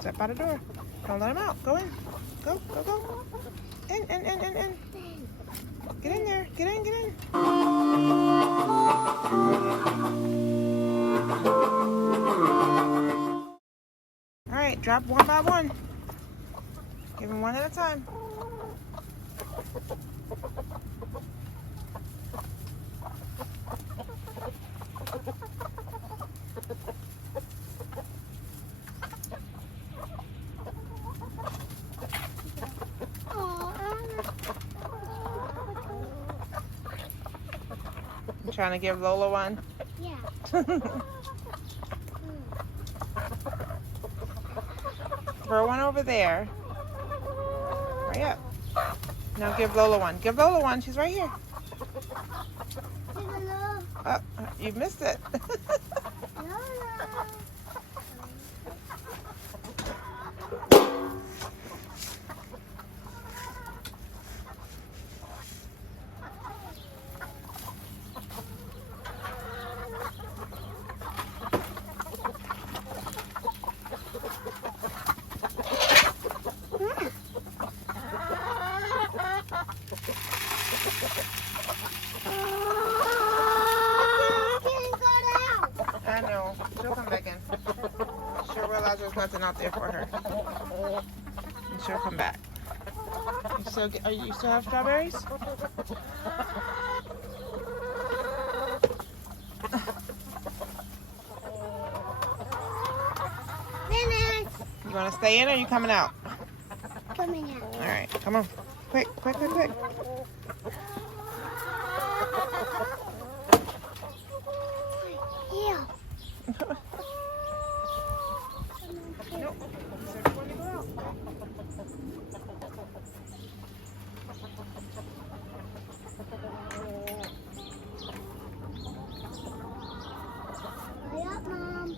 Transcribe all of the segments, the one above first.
Step by the door. Don't let him out. Go in. Go, go, go. In. Get in there. Get in. All right, drop one by one. Give him one at a time. You trying to give Lola one? Yeah. Throw one over there. Hurry up. Now give Lola one. Give Lola one. She's right here. Oh, you missed it. I know. She'll come back in. She'll realize there's nothing out there for her. And she'll come back. You still have strawberries? You want to stay in or are you coming out? Coming out. All right, come on. Quick. Yeah. Nope. Said before you go out. Hurry up, Mom.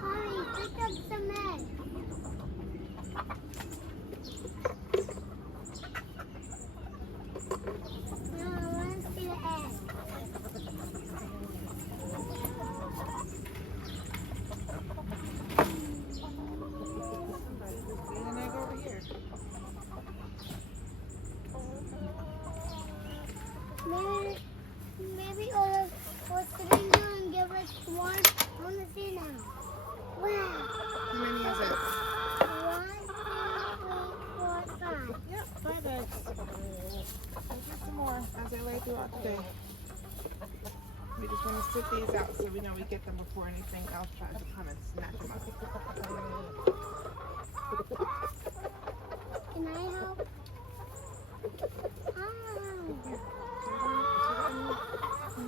Hurry, pick up some eggs. No, I want to see the egg. There's an egg over here. Maybe Olaf was sitting down and give us one. I want to see now. Wow. How many is it? 1, 2, 3, 4, 5. Yep, 5 eggs. We'll get some more as they lay throughout the day. We just want to sit these out so we know we get them before anything else tries to come and snatch them up. Can I help?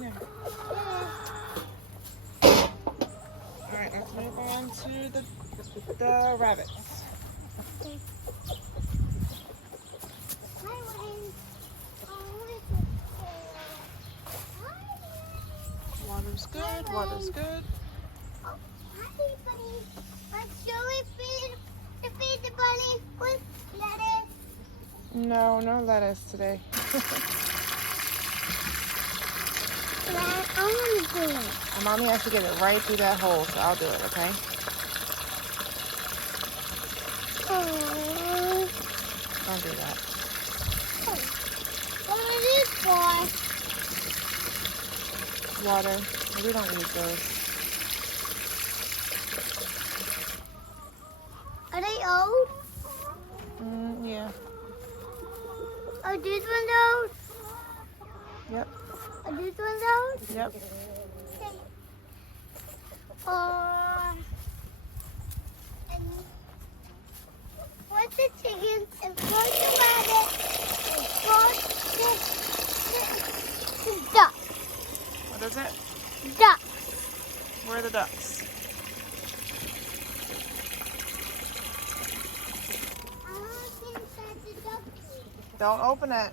Yeah. Alright, let's move on to the rabbits. Okay. Hi, Wayne. Water's good, water's good. Hi, buddy. Shall we feed the bunny with lettuce? No lettuce today. I want to do it. Mommy has to get it right through that hole, so I'll do it, okay? Don't do that. What are these for? Water. We don't use those. Are they old? Yeah. Are these ones old? Yep. Are these ones old? Yep. Okay. And what's the chicken? And what's the rabbit? And what's the duck? What is it? Duck. Where are the ducks? I want to see inside the duck. Don't open it.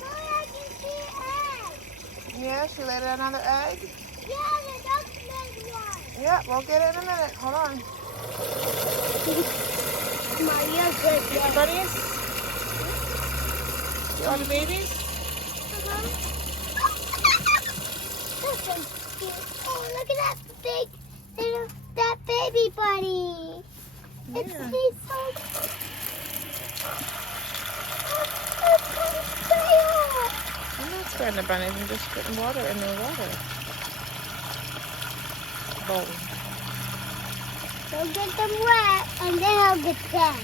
Mommy, I can see an egg. Yeah, she laid another egg. Yeah, the duck laid one. Yeah, we'll get it in a minute. Hold on. Maria, good. Get the bunnies? You want the babies? Oh look at that that baby bunny. It's Yeah. he's so I'm not scaring the bunnies. I'm just putting water in their water bowl. Don't get them wet, and then I'll get dead.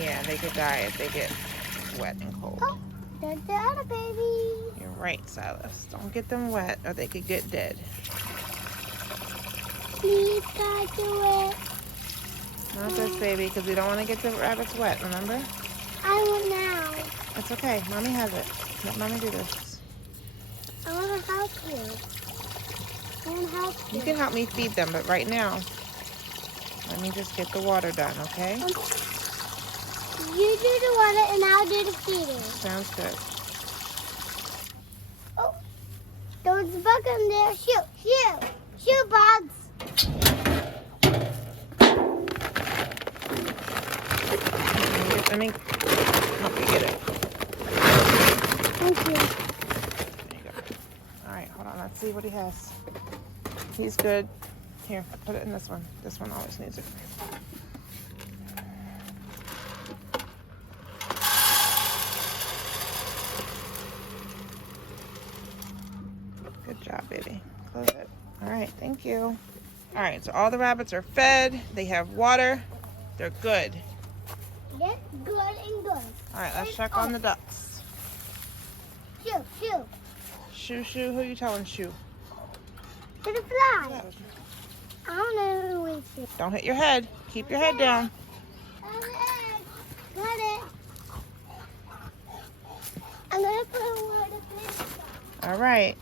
Yeah, they could die if they get wet and cold. Oh, there's the other baby. You're right, Silas. Don't get them wet or they could get dead. Please, God, do it. Not this baby, because we don't want to get the rabbits wet, remember? I want now. It's okay. Mommy has it. Let Mommy do this. I want to help you. I want to help you. You can help me feed them, but right now, let me just get the water done, okay? You do the water, and I'll do the feeding. Sounds good. Oh, there's a bug in there. Shoot, shoot, shoot, bugs. Let me help you get it. Thank you. There you go. All right, hold on. Let's see what he has. He's good. Here, put it in this one. This one always needs it. Good job, baby. Close it. All right, thank you. All right, so all the rabbits are fed. They have water. They're good. Yes, good and good. All right, let's check on the ducks. Shoot, shoot. Shoo, shoo. Who you telling shoo? To the fly. I don't know who we shoot. Don't hit your head. Keep your head down. Got it. Got it. I'm going to put a water place. All right.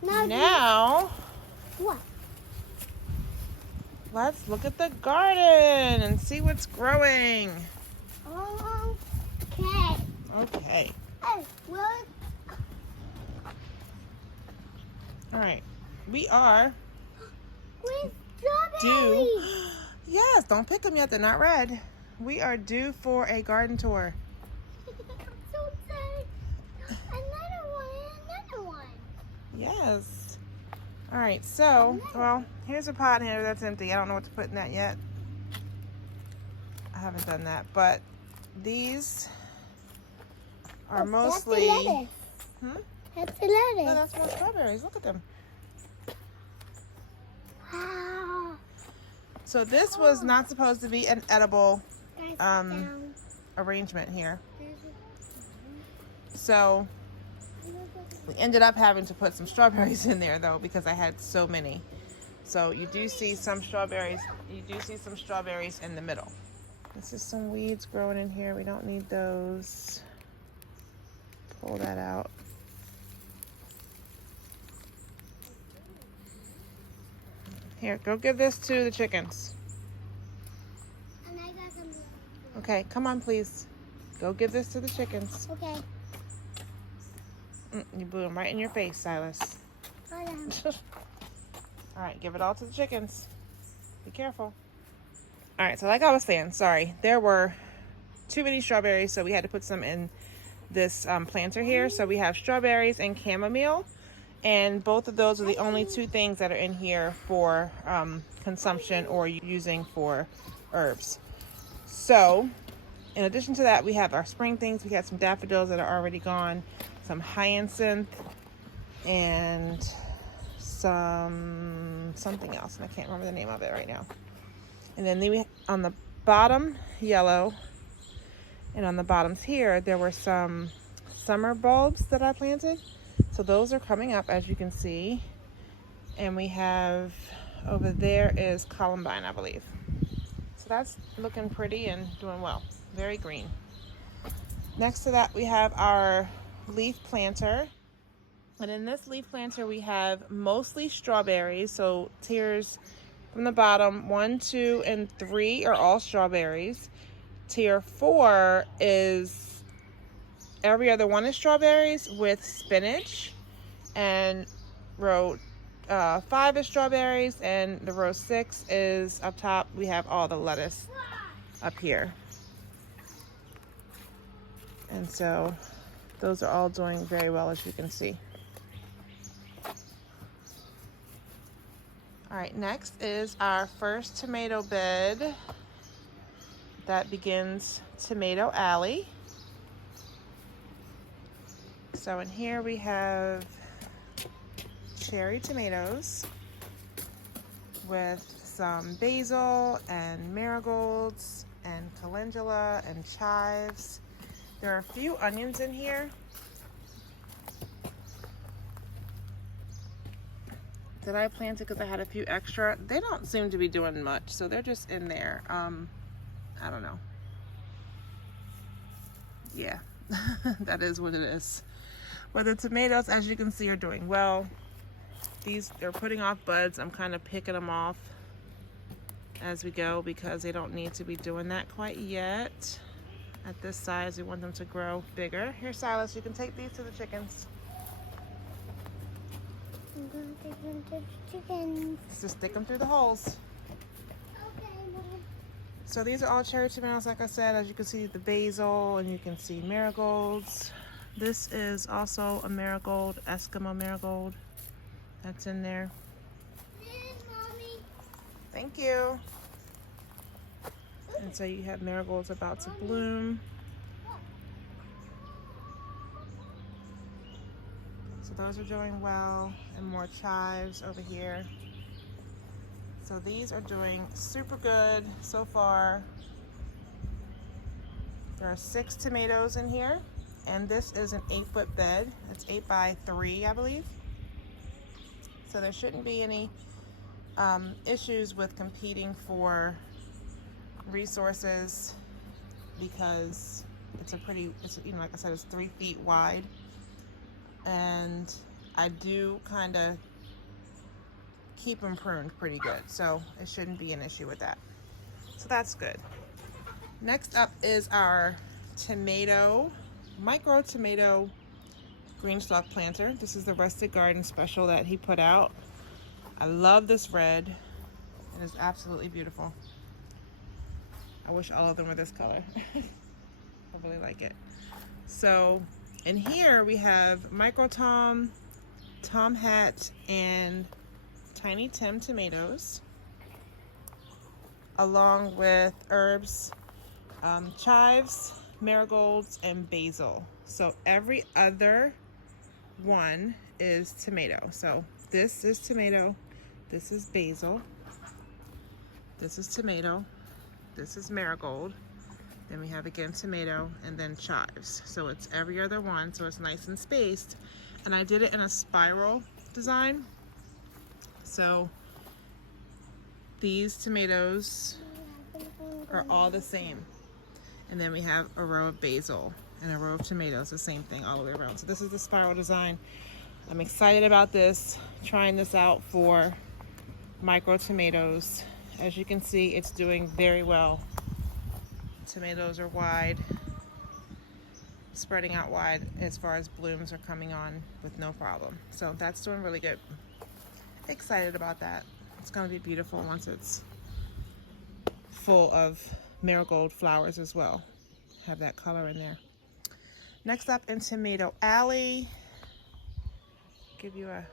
Now, Now, what? let's look at the garden and see what's growing. Okay. Okay. Hey, look. All right. We are With due. strawberries. Yes, don't pick them yet. They're not red. We are due for a garden tour. I'm so excited. Another one. Yes. All right. So, well, here's a pot here that's empty. I don't know what to put in that yet. I haven't done that, but these are mostly. That's the lettuce. That's the lettuce. No, that's more strawberries. Look at them. Wow. So this was not supposed to be an edible Guys, Um, arrangement here. So we ended up having to put some strawberries in there though because I had so many. So you do see some strawberries. You do see some strawberries in the middle. This is some weeds growing in here. We don't need those. Pull that out. Here, go give this to the chickens. And I got some. Okay, come on, please. Go give this to the chickens. Okay. You blew them right in your face, Silas. Hold on. All right, give it all to the chickens. Be careful. All right, so like I was saying, sorry, there were too many strawberries, so we had to put some in this planter here. So we have strawberries and chamomile, and both of those are the only two things that are in here for consumption or using for herbs. So in addition to that, we have our spring things. We had some daffodils that are already gone, some hyacinth, and something else, and I can't remember the name of it right now. And then we on the bottom, yellow, and on the bottoms here, there were some summer bulbs that I planted. So those are coming up, as you can see. And we have over there is columbine, I believe. So that's looking pretty and doing well. Very green. Next to that, we have our leaf planter. And in this leaf planter, we have mostly strawberries. So tiers from the bottom, 1, 2, and 3 are all strawberries. Tier 4 is every other one is strawberries with spinach. And row 5 is strawberries, and the row 6 is up top. We have all the lettuce up here. And so those are all doing very well, as you can see. right, next is our first tomato bed that begins Tomato Alley. So in here we have cherry tomatoes with some basil and marigolds and calendula and chives. There are a few onions in here that I planted because I had a few extra. They don't seem to be doing much, so they're just in there. I don't know. Yeah, that is what it is. But the tomatoes, as you can see, are doing well. They're putting off buds. I'm kind of picking them off as we go because they don't need to be doing that quite yet. At this size, we want them to grow bigger. Here, Silas, you can take these to the chickens. I'm gonna take them to the chickens. Just stick them through the holes. Okay, Mom. So these are all cherry tomatoes, like I said. As you can see, the basil, and you can see marigolds. This is also a marigold, Eskimo marigold. That's in there. Mommy. Thank you. And so you have marigolds about to bloom. So those are doing well, and more chives over here. So these are doing super good so far. There are 6 tomatoes in here, and this is an 8-foot bed. It's 8 by 3, I believe. So there shouldn't be any issues with competing for resources because it's like I said, it's 3 feet wide, and I do kind of keep them pruned pretty good, so it shouldn't be an issue with that. So that's good. Next up is our micro tomato green stalk planter. This is the Rustic Garden special that he put out. I love this red. It is absolutely beautiful. I wish all of them were this color. I really like it. So in here we have Micro Tom, Tom Hat, and Tiny Tim tomatoes, along with herbs, chives, marigolds, and basil. So every other one is tomato. So this is tomato, this is basil, this is tomato, this is marigold, then we have again tomato, and then chives. So it's every other one, so it's nice and spaced. And I did it in a spiral design. So these tomatoes are all the same. And then we have a row of basil and a row of tomatoes, the same thing all the way around. So this is the spiral design. I'm excited about this, trying this out for micro tomatoes. As you can see, it's doing very well. Tomatoes are wide, spreading out wide as far as blooms are coming on with no problem. So that's doing really good. Excited about that. It's going to be beautiful once it's full of marigold flowers as well. Have that color in there. Next up in Tomato Alley, give you a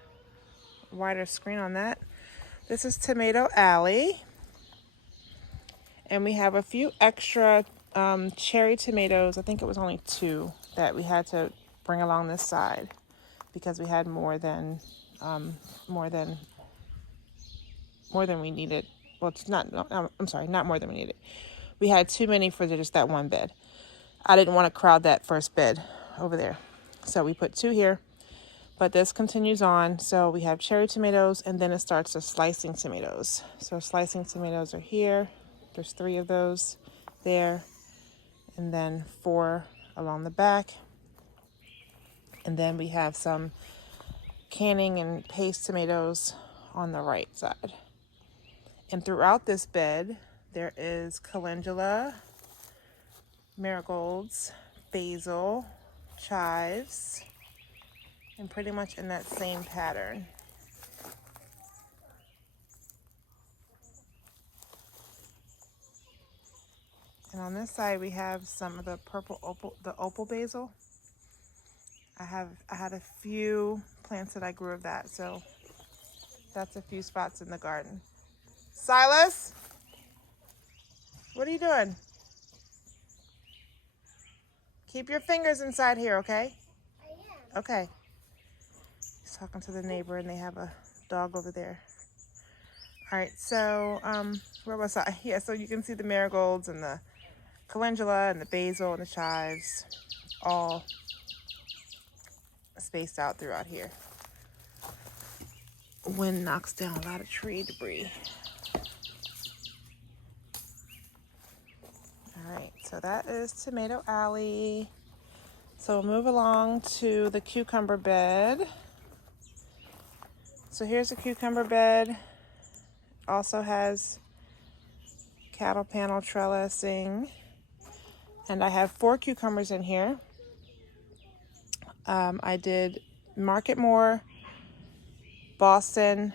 wider screen on that. This is Tomato Alley, and we have a few extra cherry tomatoes. I think it was only 2 that we had to bring along this side because we had more than we needed. Well, it's not. No, I'm sorry, not more than we needed. We had too many for just that one bed. I didn't want to crowd that first bed over there, so we put 2 here. But this continues on. So we have cherry tomatoes, and then it starts to slicing tomatoes. So slicing tomatoes are here. There's 3 of those there, and then 4 along the back. And then we have some canning and paste tomatoes on the right side. And throughout this bed, there is calendula, marigolds, basil, chives, and pretty much in that same pattern. And on this side, we have some of the opal basil. I had a few plants that I grew of that, so That's a few spots in the garden. Silas, what are you doing? Keep your fingers inside here, okay? I am. Okay. He's talking to the neighbor and they have a dog over there. All right, so where was I? Yeah, so you can see the marigolds and the calendula and the basil and the chives all spaced out throughout here. Wind knocks down a lot of tree debris. All right, so that is Tomato Alley. So we'll move along to the cucumber bed. So here's a cucumber bed. Also has cattle panel trellising. And I have 4 cucumbers in here. I did Market More, Boston,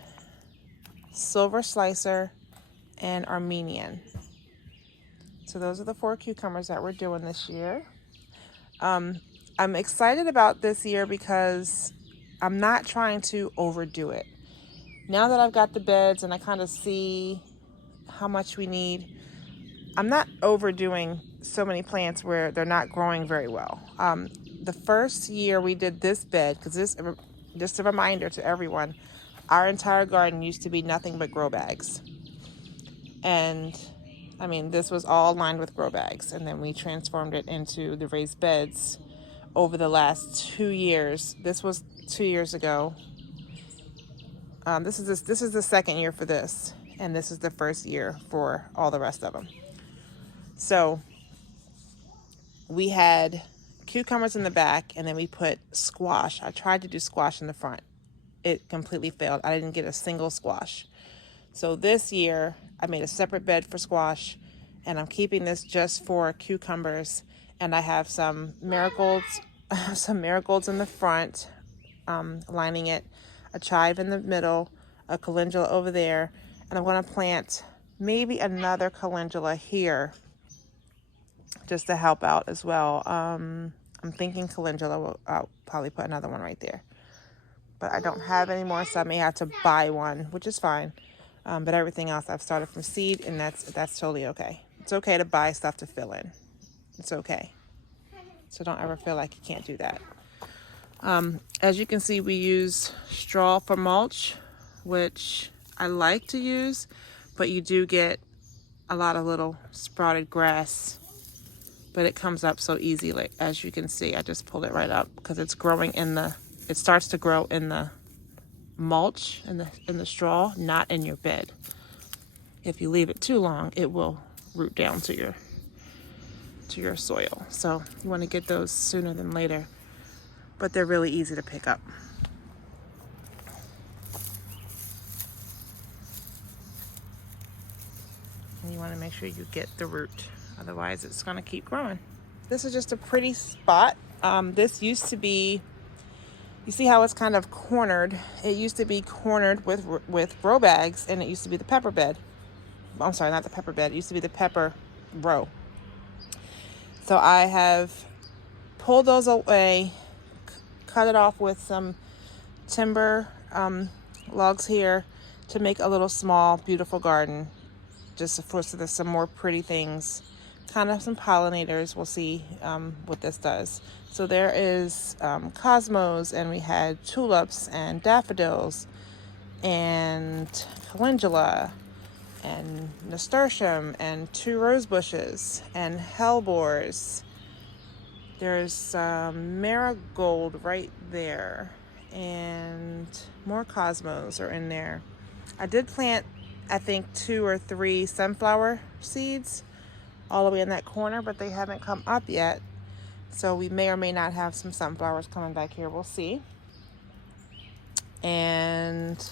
Silver Slicer, and Armenian. So those are the 4 cucumbers that we're doing this year. I'm excited about this year because I'm not trying to overdo it. Now that I've got the beds and I kind of see how much we need, I'm not overdoing so many plants where they're not growing very well. The first year we did this bed, because this, just a reminder to everyone, our entire garden used to be nothing but grow bags. And I mean, this was all lined with grow bags, and then we transformed it into the raised beds over the last 2 years. This was 2 years ago. This is the second year for this, and this is the first year for all the rest of them. So we had cucumbers in the back, and then we put squash. I tried to do squash in the front. It completely failed. I didn't get a single squash. So this year I made a separate bed for squash, and I'm keeping this just for cucumbers. And I have some marigolds, in the front, lining it, a chive in the middle, a calendula over there, and I'm going to plant maybe another calendula here just to help out as well. I'm thinking calendula, I'll probably put another one right there. But I don't have any more, so I may have to buy one, which is fine. But everything else I've started from seed, and that's totally okay. It's okay to buy stuff to fill in. It's okay. So don't ever feel like you can't do that. As you can see, we use straw for mulch, which I like to use, but you do get a lot of little sprouted grass, but it comes up so easy. Like, as you can see, I just pulled it right up because it's growing it starts to grow in the mulch, in the straw, not in your bed. If you leave it too long, it will root down to your soil. So you want to get those sooner than later, but they're really easy to pick up. And you want to make sure you get the root, otherwise it's going to keep growing. This is just a pretty spot. This used to be, you see how it's kind of cornered? It used to be cornered with grow bags, and it used to be the pepper bed. I'm sorry, not the pepper bed. It used to be the pepper row. So I have pulled those away, cut it off with some timber logs here to make a little small, beautiful garden. Just for so there's some more pretty things, kind of some pollinators. We'll see what this does. So there is cosmos, and we had tulips and daffodils and calendula and nasturtium and 2 rose bushes and hellebores. There's marigold right there, and more cosmos are in there. I did plant, I think, 2 or 3 sunflower seeds all the way in that corner, but they haven't come up yet. So we may or may not have some sunflowers coming back here. We'll see. And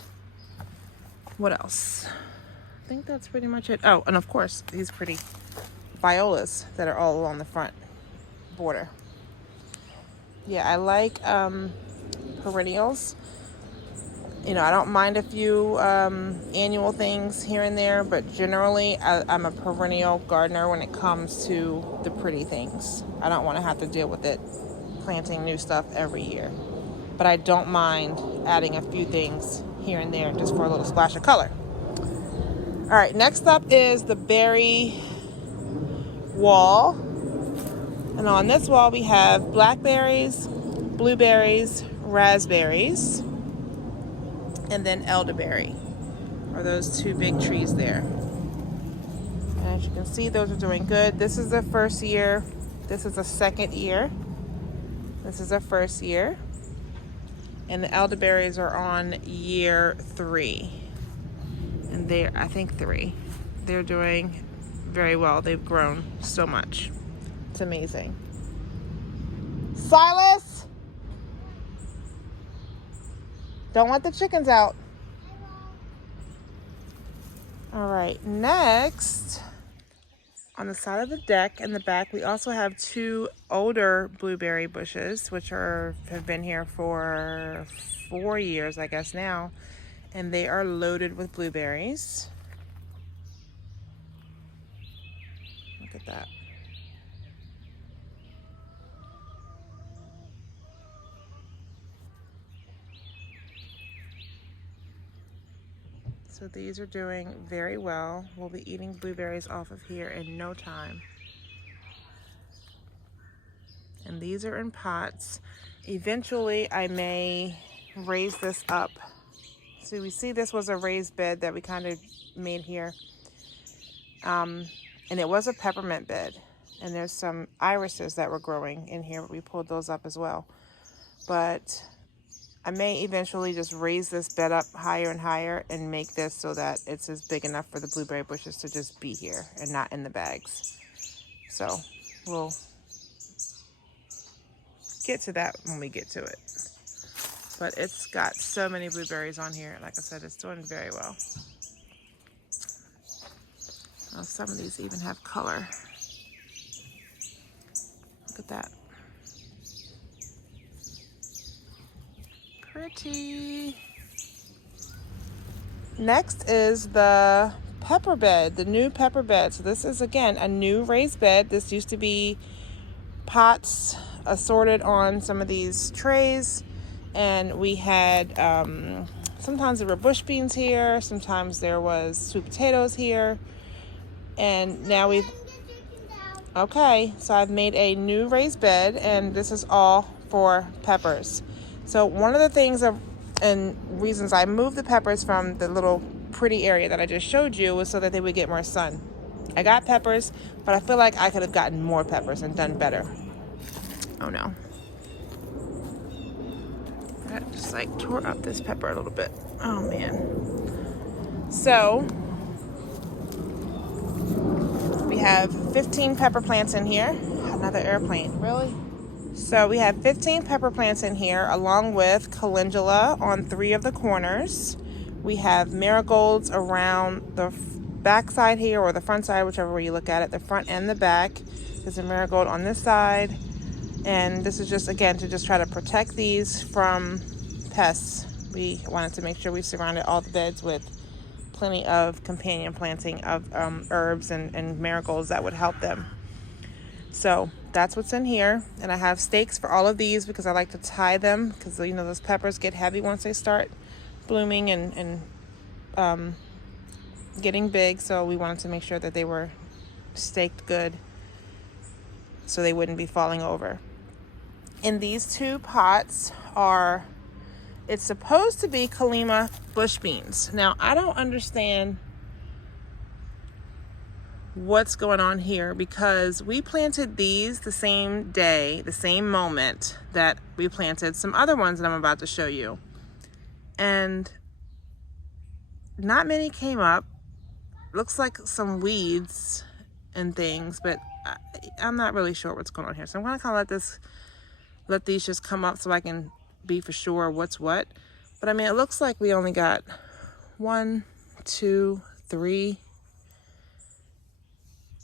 what else? I think that's pretty much it. Oh, and of course, these pretty violas that are all along the front border. Yeah, I like perennials. You know, I don't mind a few annual things here and there, but generally I'm a perennial gardener when it comes to the pretty things. I don't want to have to deal with it planting new stuff every year. But I don't mind adding a few things here and there just for a little splash of color. All right, next up is the berry wall. And on this wall we have blackberries, blueberries, raspberries, and then elderberry, are those two big trees there. And as you can see, those are doing good. This is the first year. This is the second year. This is the first year. And the elderberries are on year 3. And they're, I think 3. They're doing very well. They've grown so much. It's amazing. Silas! Don't let the chickens out. All right, next, on the side of the deck in the back, we also have 2 older blueberry bushes, which have been here for 4 years, I guess now, and they are loaded with blueberries. Look at that. So these are doing very well. We'll be eating blueberries off of here in no time. And these are in pots. Eventually, I may raise this up. So we see this was a raised bed that we kind of made here. And it was a peppermint bed. And there's some irises that were growing in here, but we pulled those up as well. But I may eventually just raise this bed up higher and higher and make this so that it's as big enough for the blueberry bushes to just be here and not in the bags. So we'll get to that when we get to it. But it's got so many blueberries on here. Like I said, it's doing very well. Oh, some of these even have color. Look at that. Pretty. Next is the pepper bed, the new pepper bed. So this is, again, a new raised bed. This used to be pots assorted on some of these trays. And we had, sometimes there were bush beans here. Sometimes there was sweet potatoes here. And now okay, so I've made a new raised bed, and this is all for peppers. So one of the things and reasons I moved the peppers from the little pretty area that I just showed you was so that they would get more sun. I got peppers, but I feel like I could have gotten more peppers and done better. Oh no. I just like tore up this pepper a little bit. Oh man. So we have 15 pepper plants in here. Another airplane, really? So we have 15 pepper plants in here, along with calendula on 3 of the corners. We have marigolds around the back side here, or the front side, whichever way you look at it, the front and the back. There's a marigold on this side. And this is just, again, to just try to protect these from pests. We wanted to make sure we surrounded all the beds with plenty of companion planting of herbs and marigolds that would help them. So that's what's in here. And I have stakes for all of these because I like to tie them, because you know those peppers get heavy once they start blooming and getting big. So we wanted to make sure that they were staked good so they wouldn't be falling over. And these 2 pots are, it's supposed to be Kalima bush beans. Now, I don't understand what's going on here, because we planted these the same day, the same moment that we planted some other ones that I'm about to show you. And not many came up. Looks like some weeds and things, but I'm not really sure what's going on here. So I'm going to kind of let these just come up so I can be for sure what's what. But I mean, it looks like we only got 1, 2, 3.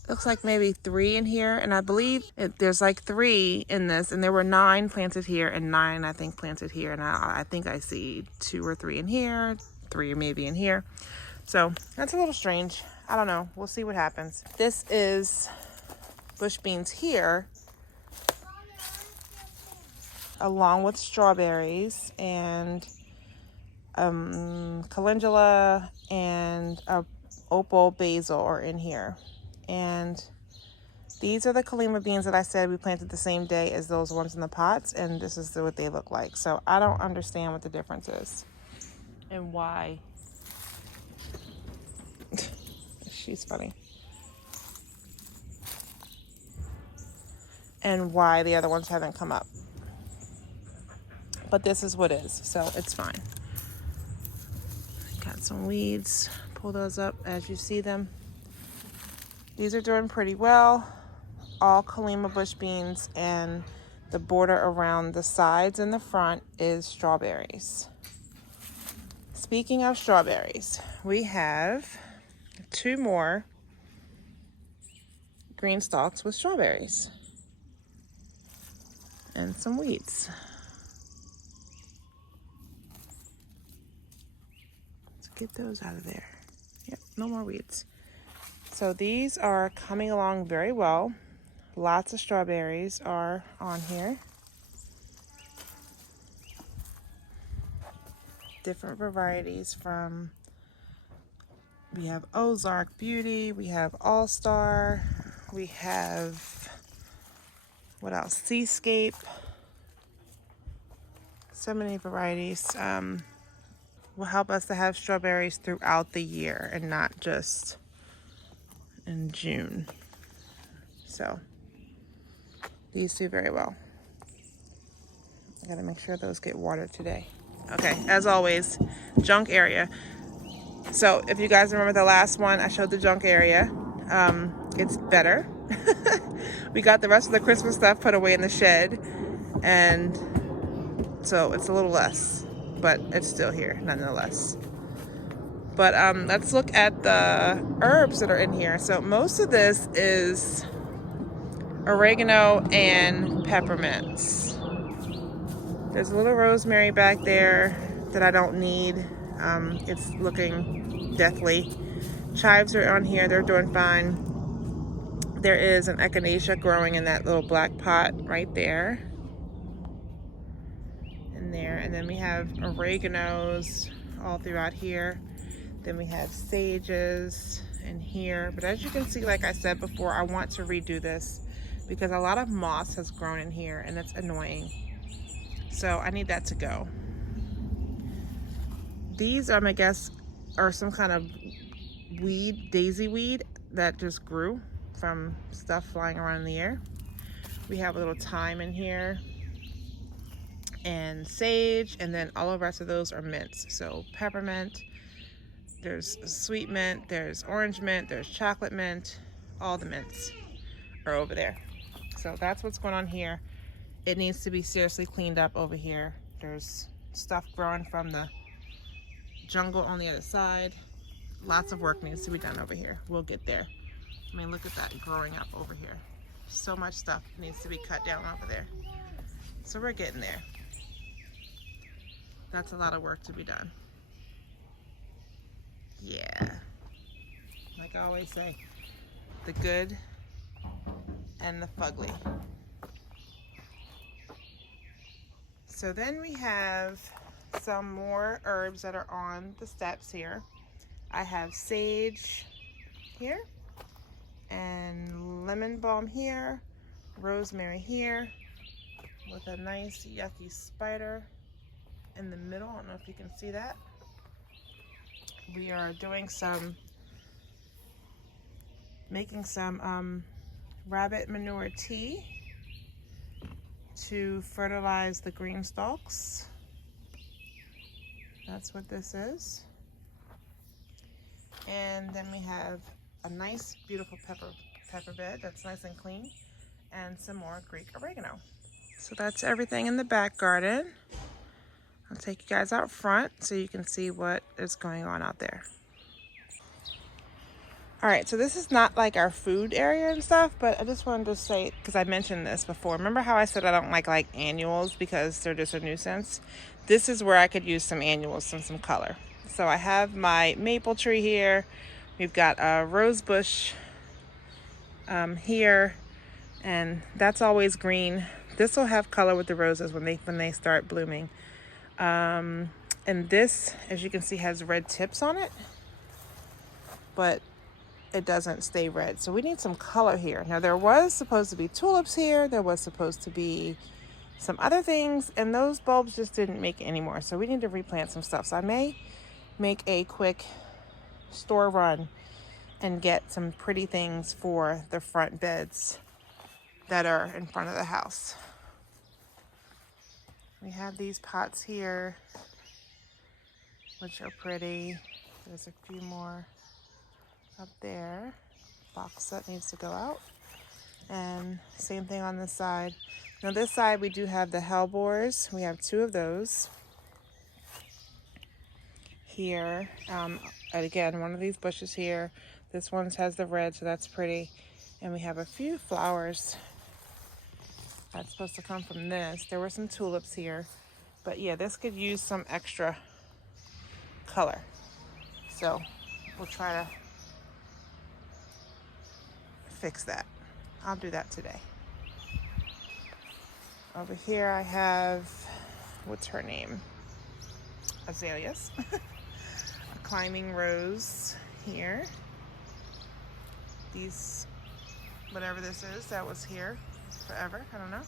Looks like maybe 3 in here, and I believe there's like 3 in this, and there were 9 planted here and 9 I think planted here, and I think I see 2 or 3 in here, 3 maybe in here. So that's a little strange. I don't know. We'll see what happens. This is bush beans here, along with strawberries, and calendula, and a opal basil are in here. And these are the Kalima beans that I said we planted the same day as those ones in the pots, and this is what they look like. So I don't understand what the difference is and why. She's funny. And why the other ones haven't come up. But this is what is, so it's fine. Got some weeds. Pull those up as you see them. These are doing pretty well. All Kalima bush beans, and the border around the sides and the front is strawberries. Speaking of strawberries, we have 2 more green stalks with strawberries and some weeds. Let's get those out of there. Yep, no more weeds. So these are coming along very well. Lots of strawberries are on here. Different varieties from, we have Ozark Beauty, we have All Star, we have, what else? Seascape. So many varieties. Will help us to have strawberries throughout the year and not just in June. So these do very well. I gotta make sure those get watered today. Okay, as always, junk area. So if you guys remember the last one, I showed the junk area. It's better. We got the rest of the Christmas stuff put away in the shed, and so it's a little less, but it's still here nonetheless. But let's look at the herbs that are in here. So most of this is oregano and peppermints. There's a little rosemary back there that I don't need. It's looking deathly. Chives are on here, they're doing fine. There is an echinacea growing in that little black pot right there. And there, and then we have oreganos all throughout here. Then we have sages in here. But as you can see, like I said before, I want to redo this because a lot of moss has grown in here and it's annoying. So I need that to go. These, I guess, are some kind of weed, daisy weed, that just grew from stuff flying around in the air. We have a little thyme in here and sage, and then all the rest of those are mints. So peppermint, there's sweet mint, there's orange mint, there's chocolate mint. All the mints are over there. So that's what's going on here. It needs to be seriously cleaned up over here. There's stuff growing from the jungle on the other side. Lots of work needs to be done over here. We'll get there. I mean, look at that growing up over here. So much stuff needs to be cut down over there. So we're getting there. That's a lot of work to be done. Yeah. Like I always say, the good and the fugly. So then we have some more herbs that are on the steps here. I have sage here, and lemon balm here, rosemary here, with a nice yucky spider in the middle. I don't know if you can see that. We are doing making some rabbit manure tea to fertilize the green stalks. That's what this is. And then we have a nice, beautiful pepper bed that's nice and clean, and some more Greek oregano. So that's everything in the back garden. I'll take you guys out front so you can see what is going on out there. All right, so this is not like our food area and stuff, but I just wanted to say, because I mentioned this before, remember how I said I don't like annuals because they're just a nuisance? This is where I could use some annuals and some color. So I have my maple tree here. We've got a rose bush here, and that's always green. This will have color with the roses when they start blooming. And this, as you can see, has red tips on it, but it doesn't stay red. So we need some color here. Now there was supposed to be tulips here. There was supposed to be some other things, and those bulbs just didn't make it anymore. So we need to replant some stuff. So I may make a quick store run and get some pretty things for the front beds that are in front of the house. We have these pots here, which are pretty. There's a few more up there. Box that needs to go out. And same thing on this side. Now this side we do have the hellebores. We have 2 of those here. And again, one of these bushes here. This one has the red, so that's pretty. And we have a few flowers that's supposed to come from this. There were some tulips here. But yeah, this could use some extra color. So we'll try to fix that. I'll do that today. Over here I have, what's her name? Azaleas. A climbing rose here. These, whatever this is, that was here forever. I don't know.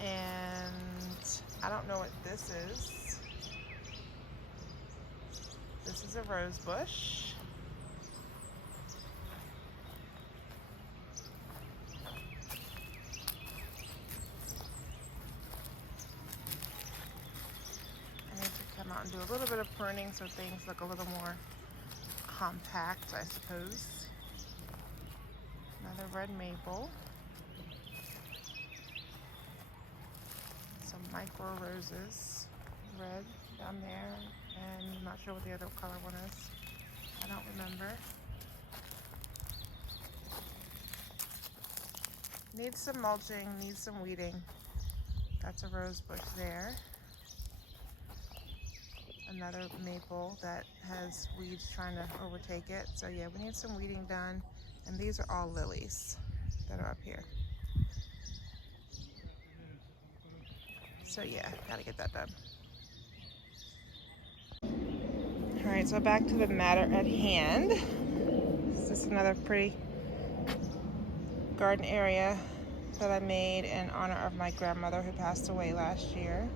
And I don't know what this is. This is a rose bush. Come out and do a little bit of pruning so things look a little more compact, I suppose. Another red maple. Some micro roses. Red down there. And I'm not sure what the other color one is. I don't remember. Needs some mulching, needs some weeding. That's a rose bush there. Another maple that has weeds trying to overtake it. So yeah, we need some weeding done. And these are all lilies that are up here. So yeah, gotta get that done. All right, so back to the matter at hand. This is another pretty garden area that I made in honor of my grandmother who passed away last year.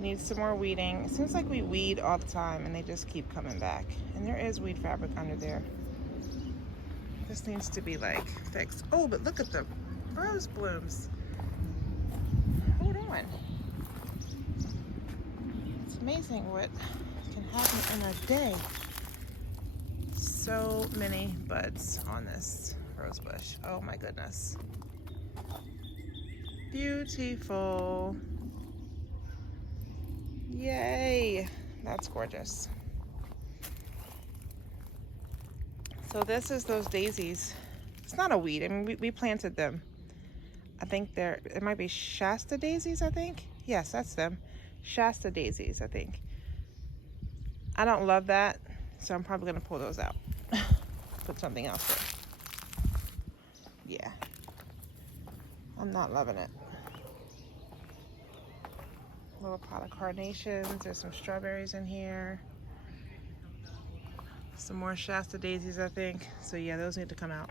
Needs some more weeding. It seems like we weed all the time and they just keep coming back. And there is weed fabric under there. This needs to be like fixed. Oh, but look at the rose blooms. Hold on. It's amazing what can happen in a day. So many buds on this rose bush. Oh my goodness. Beautiful. Yay, that's gorgeous. So this is those daisies. It's not a weed, I mean, we planted them. I think it might be Shasta daisies, I think. Yes, that's them. Shasta daisies, I think. I don't love that, so I'm probably gonna pull those out. Put something else in. Yeah, I'm not loving it. Little pot of carnations. There's some strawberries in here. Some more Shasta daisies, I think. So yeah, those need to come out.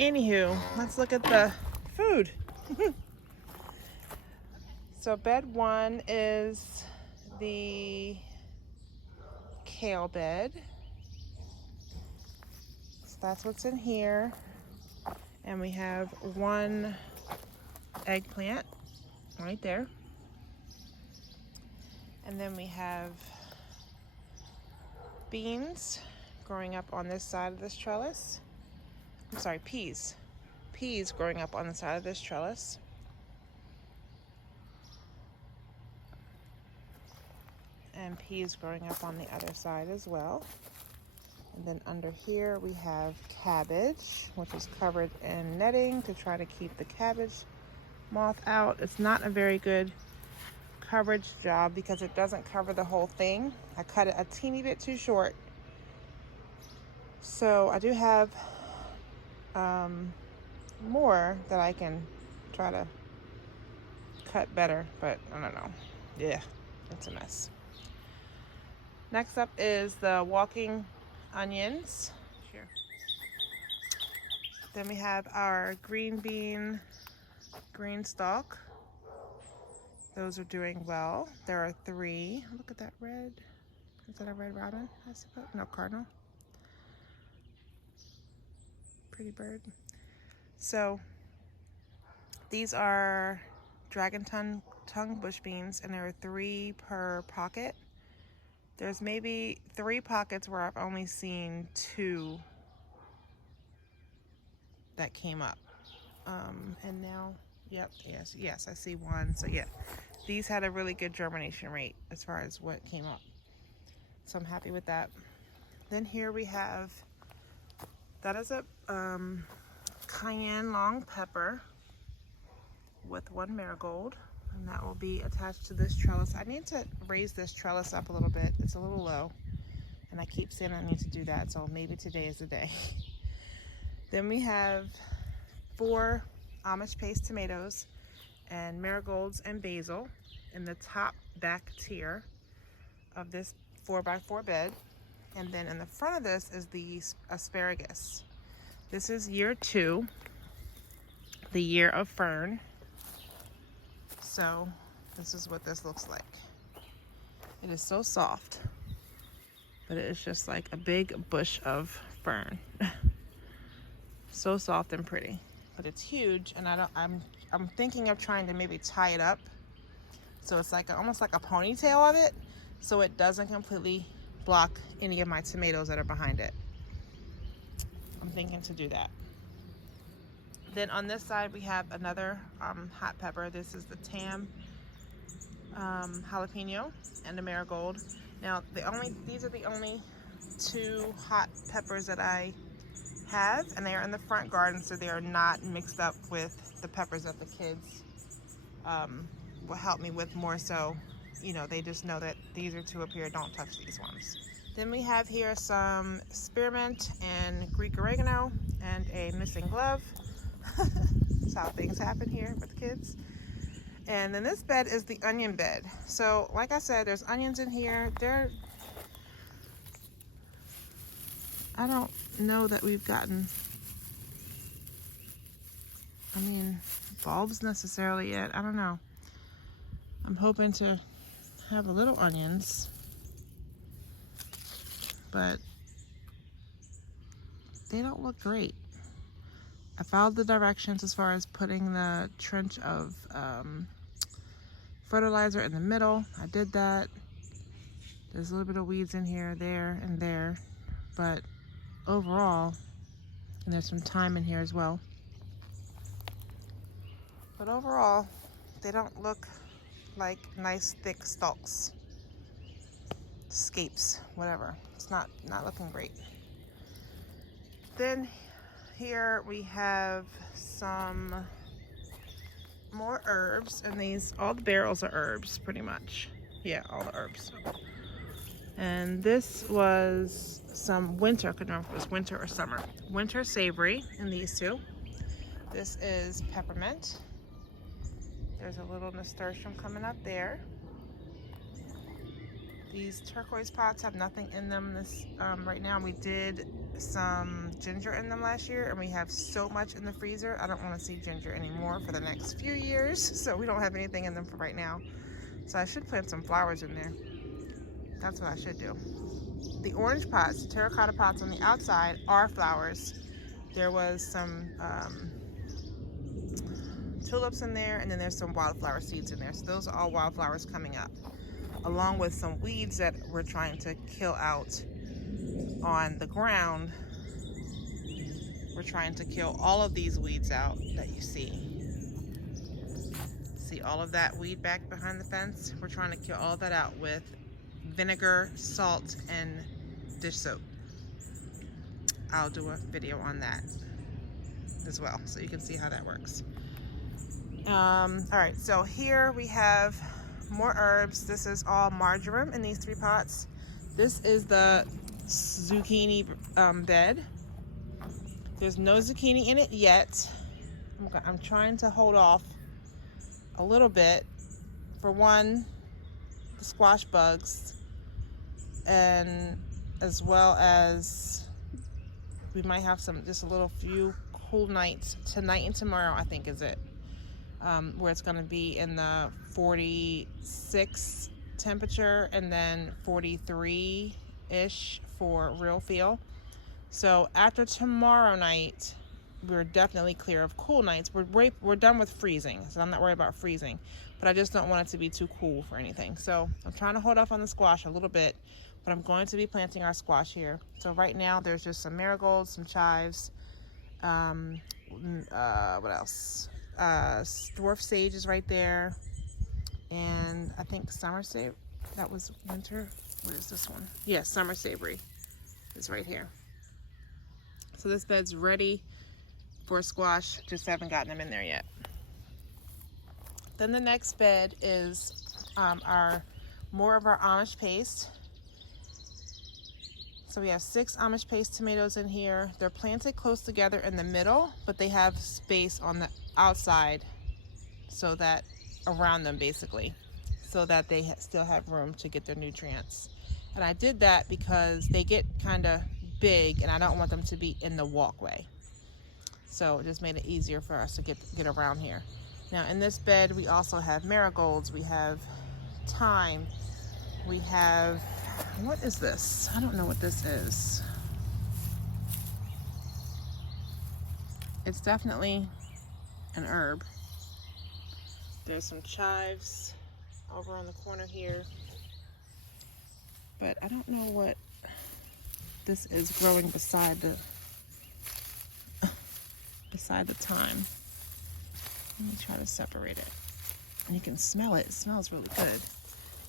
Anywho, let's look at the food. So bed 1 is the kale bed. So that's what's in here. And we have 1 eggplant right there. And then we have beans growing up on this side of this trellis. I'm sorry, peas. Peas growing up on the side of this trellis. And peas growing up on the other side as well. And then under here we have cabbage, which is covered in netting to try to keep the cabbage moth out. It's not a very good coverage job because it doesn't cover the whole thing. I cut it a teeny bit too short. So I do have more that I can try to cut better, but I don't know. Yeah, It's a mess. Next up is the walking onions. Here. Then we have our green bean, green stalk. Those are doing well. There are 3. Look at that red. Is that a red robin, I suppose? No, cardinal. Pretty bird. So these are dragon tongue bush beans, and there are 3 per pocket. There's maybe 3 pockets where I've only seen 2 that came up. And now, yep, yes, I see 1. So yeah, these had a really good germination rate as far as what came up. So I'm happy with that. Then here we have, that is a cayenne long pepper with 1 marigold, and that will be attached to this trellis. I need to raise this trellis up a little bit. It's a little low, and I keep saying I need to do that, so maybe today is the day. Then we have 4 Amish paste tomatoes and marigolds and basil in the top back tier of this 4x4 bed. And then in the front of this is the asparagus. This is year 2, the year of fern. So this is what this looks like. It is so soft, but it is just like a big bush of fern. So soft and pretty, but it's huge, and I'm thinking of trying to maybe tie it up so it's like almost like a ponytail of it, so it doesn't completely block any of my tomatoes that are behind it. I'm thinking to do that. Then on this side we have another hot pepper. This is the Tam jalapeno and the marigold. Now these are the only 2 hot peppers that I have, and they are in the front garden, so they are not mixed up with the peppers that the kids will help me with more so. You know, they just know that these are 2 up here, don't touch these ones. Then we have here some spearmint and Greek oregano and a missing glove. That's how things happen here with the kids. And then this bed is the onion bed. So like I said, there's onions in here. I don't know that we've gotten, bulbs necessarily yet. I don't know. I'm hoping to have a little onions, but they don't look great. I followed the directions as far as putting the trench of fertilizer in the middle. I did that. There's a little bit of weeds in here, there, and there, but overall, and there's some thyme in here as well, but overall they don't look like nice thick stalks, scapes, whatever. It's not looking great. Then here we have some more herbs, and all the barrels are herbs pretty much. Yeah, all the herbs. And this was some winter, I couldn't remember if it was winter or summer. Winter savory in these 2. This is peppermint. There's a little nasturtium coming up there. These turquoise pots have nothing in them right now. We did some ginger in them last year, and we have so much in the freezer. I don't want to see ginger anymore for the next few years, so we don't have anything in them for right now. So I should plant some flowers in there. That's what I should do. The orange pots, terracotta pots on the outside, are flowers. There was some tulips in there, and then there's some wildflower seeds in there. So those are all wildflowers coming up, along with some weeds that we're trying to kill out on the ground. We're trying to kill all of these weeds out that you see. See all of that weed back behind the fence? We're trying to kill all of that out with vinegar, salt, and dish soap. I'll do a video on that as well, so you can see how that works. All right, so here we have more herbs. This is all marjoram in these 3 pots. This is the zucchini bed. There's no zucchini in it yet. I'm trying to hold off a little bit. For one, squash bugs, and as well as we might have just a little few cool nights tonight and tomorrow, I think is it, where it's going to be in the 46 temperature and then 43-ish for real feel. So after tomorrow night, we're definitely clear of cool nights. We're done with freezing, so I'm not worried about freezing. But I just don't want it to be too cool for anything. So I'm trying to hold off on the squash a little bit, but I'm going to be planting our squash here. So right now there's just some marigolds, some chives. What else? Dwarf sage is right there, and I think summer savory. That was winter. Where is this one? Yeah, summer savory is right here. So this bed's ready for squash, just haven't gotten them in there yet. Then the next bed is more of our Amish paste. So we have 6 Amish paste tomatoes in here. They're planted close together in the middle, but they have space on the outside, so that around them basically, so that they still have room to get their nutrients. And I did that because they get kind of big and I don't want them to be in the walkway. So it just made it easier for us to get around here. Now in this bed we also have marigolds, we have thyme, we have, what is this? I don't know what this is. It's definitely an herb. There's some chives over on the corner here, but I don't know what this is growing beside the thyme. Let me try to separate it. And you can smell it. It smells really good.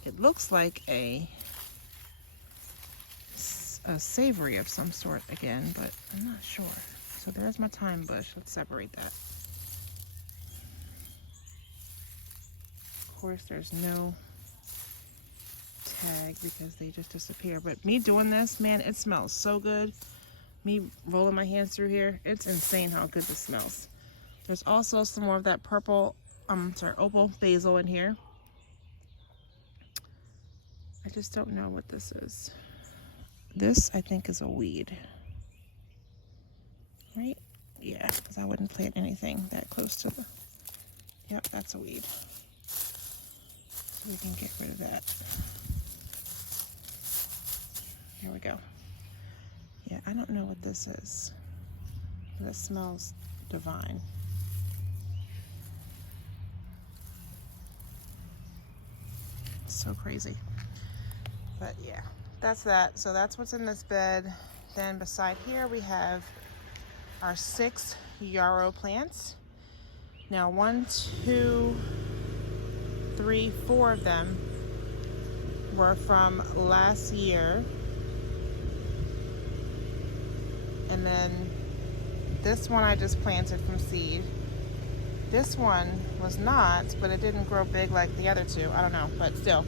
It looks like a savory of some sort again, but I'm not sure. So there's my thyme bush. Let's separate that. Of course, there's no tag because they just disappear. But me doing this, man, it smells so good. Me rolling my hands through here, it's insane how good this smells. There's also some more of that purple, opal basil in here. I just don't know what this is. This, I think, is a weed. Right? Yeah, because I wouldn't plant anything that close to the... Yep, that's a weed. So we can get rid of that. Here we go. Yeah, I don't know what this is. But it smells divine. It's so crazy. But yeah, that's that. So that's what's in this bed. Then beside here we have our 6 yarrow plants. Now 1, 2, 3, 4 of them were from last year. And then this one I just planted from seed. This one was not, but it didn't grow big like the other 2. I don't know, but still.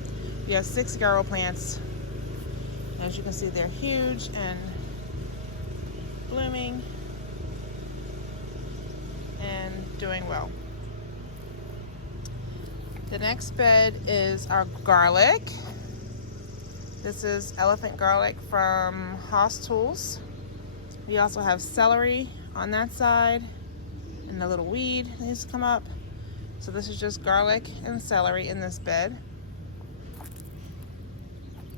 We have 6 yarrow plants. As you can see, they're huge and blooming and doing well. The next bed is our garlic. This is elephant garlic from Haas Tools. We also have celery on that side and the little weed needs to come up. So this is just garlic and celery in this bed.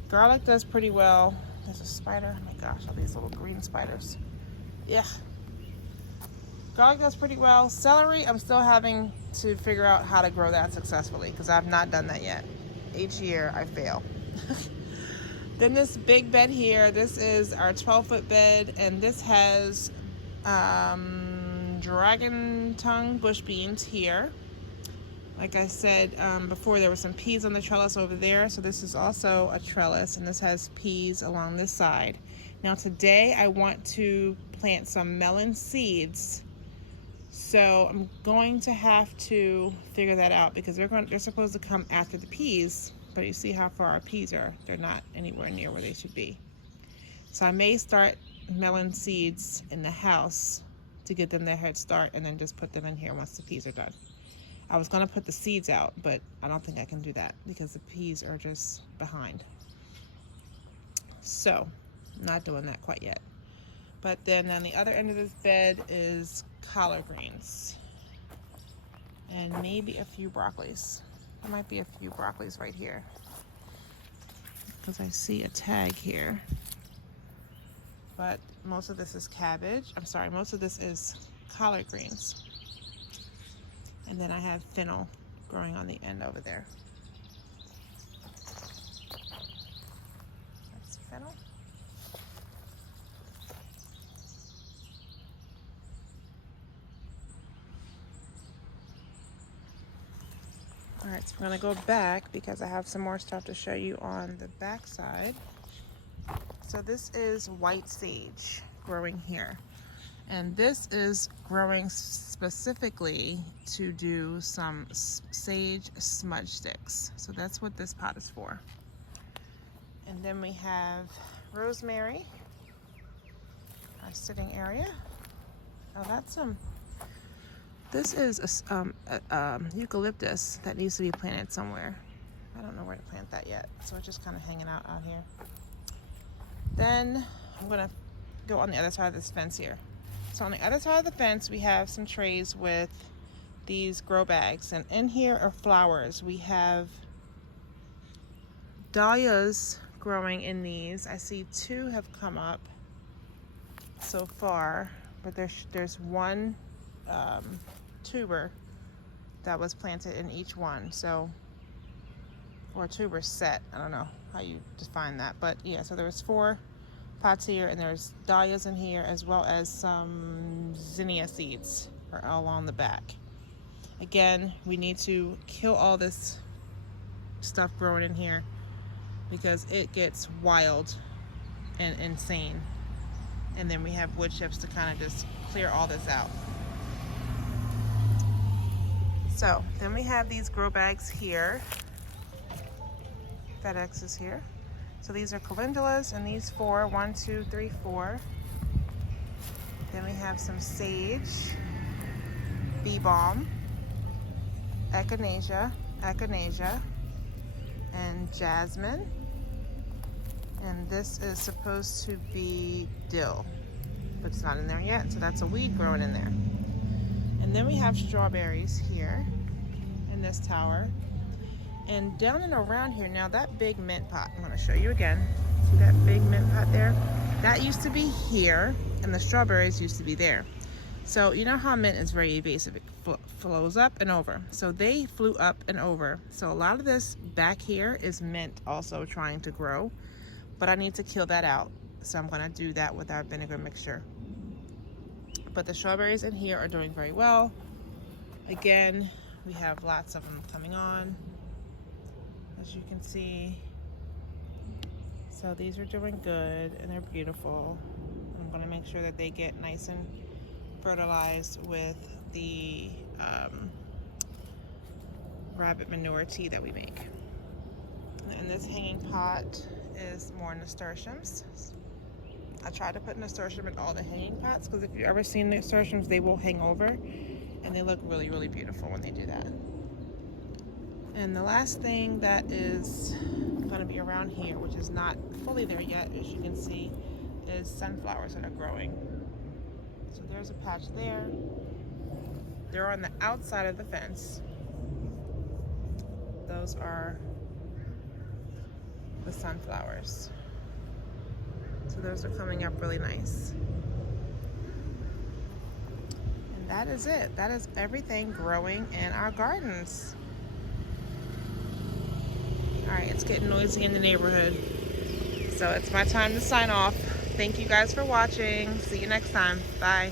Garlic does pretty well. There's a spider. Oh my gosh, all these little green spiders. Yeah. Garlic does pretty well. Celery, I'm still having to figure out how to grow that successfully because I've not done that yet. Each year I fail. Then this big bed here, this is our 12-foot bed, and this has dragon tongue bush beans here. Like I said before, there were some peas on the trellis over there, so this is also a trellis, and this has peas along this side. Now today I want to plant some melon seeds, so I'm going to have to figure that out because they're supposed to come after the peas. But you see how far our peas are. They're not anywhere near where they should be. So I may start melon seeds in the house to get them their head start and then just put them in here once the peas are done. I was gonna put the seeds out, but I don't think I can do that because the peas are just behind. So, not doing that quite yet. But then on the other end of this bed is collard greens. And maybe a few broccolis. There might be a few broccolis right here, because I see a tag here. But most of this is cabbage. I'm sorry, most of this is collard greens. And then I have fennel growing on the end over there. That's fennel. All right, so we're gonna go back because I have some more stuff to show you on the back side. So this is white sage growing here. And this is growing specifically to do some sage smudge sticks. So that's what this pot is for. And then we have rosemary, our sitting area. Oh, that's this is a eucalyptus that needs to be planted somewhere. I don't know where to plant that yet, so it's just kind of hanging out here. Then I'm gonna go on the other side of this fence here. So on the other side of the fence, we have some trays with these grow bags, and in here are flowers. We have dahlias growing in these. I see 2 have come up so far, but there's one tuber that was planted in each one, so, or a tuber set. I don't know how you define that, but yeah, so there was 4 pots here, and there's dahlias in here, as well as some zinnia seeds are all along the back. Again, we need to kill all this stuff growing in here because it gets wild and insane. And then we have wood chips to kind of just clear all this out. So then we have these grow bags here. FedEx is here. So these are calendulas, and these 4, 1, 2, 3, 4. Then we have some sage, bee balm, echinacea, and jasmine. And this is supposed to be dill, but it's not in there yet, so that's a weed growing in there. And then we have strawberries here in this tower. And down and around here, now that big mint pot, I'm gonna show you again. See that big mint pot there? That used to be here, and the strawberries used to be there. So you know how mint is very evasive, it flows up and over. So they flew up and over. So a lot of this back here is mint also trying to grow, but I need to kill that out. So I'm gonna do that with our vinegar mixture. But the strawberries in here are doing very well. Again, we have lots of them coming on, as you can see. So these are doing good, and they're beautiful. I'm gonna make sure that they get nice and fertilized with the rabbit manure tea that we make. And this hanging pot is more nasturtiums. I try to put nasturtium in all the hanging pots, because if you've ever seen nasturtiums, they will hang over, and they look really, really beautiful when they do that. And the last thing that is going to be around here, which is not fully there yet, as you can see, is sunflowers that are growing. So there's a patch there. They're on the outside of the fence. Those are the sunflowers. So those are coming up really nice. And that is it. That is everything growing in our gardens. All right, it's getting noisy in the neighborhood, so it's my time to sign off. Thank you guys for watching. See you next time. Bye.